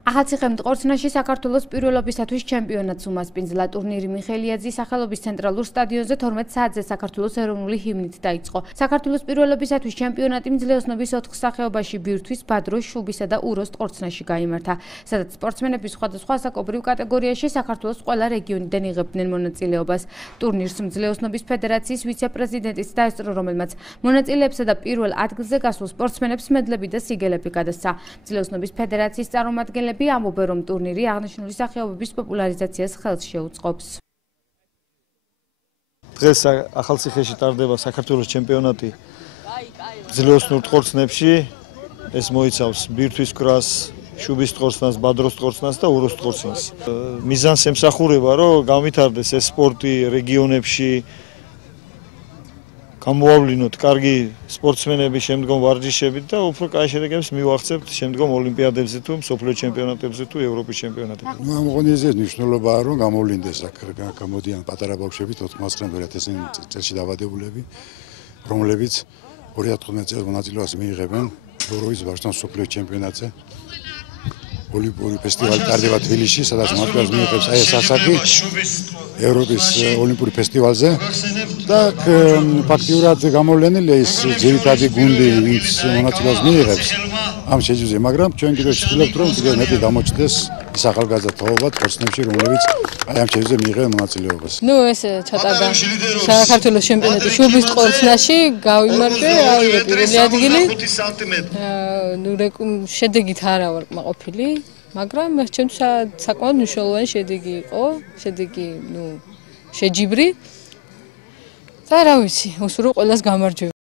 ახალციხემ ყორცნაში საქართველოს პირველობისათვის ჩემპიონატს უმასპინძლა. ტურნირი მიხელიაძის სახელობის ცენტრალურ სტადიონზე 12 საათზე საქართველოს ეროვნული ჰიმნით დაიწყო. საქართველოს პირველობისათვის ჩემპიონატი მძლეოსნობის 4 სახეობაში ბირთვის, ბადროს, შუბისა და უროს ყორცნაში გაიმართა, სადაც სპორტსმენები სხვადასხვა ასაკობრივ კატეგორიაში საქართველოს ყველა რეგიონიდან იღებდნენ მონაწილეობას. ტურნირს მძლეოსნობის ფედერაციის ვიცე-პრეზიდენტიც დაესწრო, რომელმაც მონაწილეებსა და პირველ ადგილზე გასულ სპორტსმენებს მედლები და სიგელები გადასცა. მძლეოსნობის ფედერაციის წარმომადგენლები ამბობენ, რომ ტურნირი აღნიშნული სახეობების პოპულარიზაციას ხელს შეუწყობს. დღეს ახალციხეში ტარდება საქართველოს ჩემპიონატი მძლეოსნურ ტყორცნებში. ეს მოიცავს ბირთვის კრას, შუბის ტყორცნას, ბადროს ტყორცნას და უროს ტყორცნას. მიზანს ემსახურება, რომ გავითარდეს ეს სპორტი რეგიონებში, გამოავლინოთ კარგი სპორტსმენები შემდგომ ვარჯიშებით და უფრო კაი შედეგებს მივაღწევთ შემდგომ ოლიმპიადებზე თუ მსოფლიო ჩემპიონატებზე თუ ევროპის ჩემპიონატებზე. ამ ღონისძიების მნიშვნელობაა, რომ გამოვლინდეს გამოდიან პატარა ბავშვები 99,000 წელში დაბადებულები, რომლებიც 2015 წელს მონაწილეობას მიიღებენ ევროპის ბავშვთა მსოფლიო ჩემპიონატზე. ოლიმპიური ფესტივალი ტარდება თბილისში, სადაც მონაწილეობას მიიღებს აი ეს ასაკი ევროპის ოლიმპიური ფესტივალზე და ფაქტიურად გამოვლენილია ის ძირითადი გუნდი, ვინც მონაწილეობას მიიღებს ამ შეჯიბრზე, მაგრამ ჩვენ კიდევ ვცდილობთ, რომ კიდევ მეტი გამოჩნდეს ის ახალგაზრდა თაობა ტყორცნებში, რომლებიც აი ამ შეჯიბრზე მიიღებენ მონაწილეობას. ეს ჩატარდა საქართველოს ჩემპიონატი შუბის ტყორცნაში, გავიმარჯვე, ავიღე პირველი ადგილი. შედეგით არა ვარ კმაყოფილი, მაგრამ ჩემთვის საკმაოდ მნიშვნელოვანი შედეგი იყო, შეჯიბრი. და რა ვიცი, უსურვო ყველას გამარჯვება.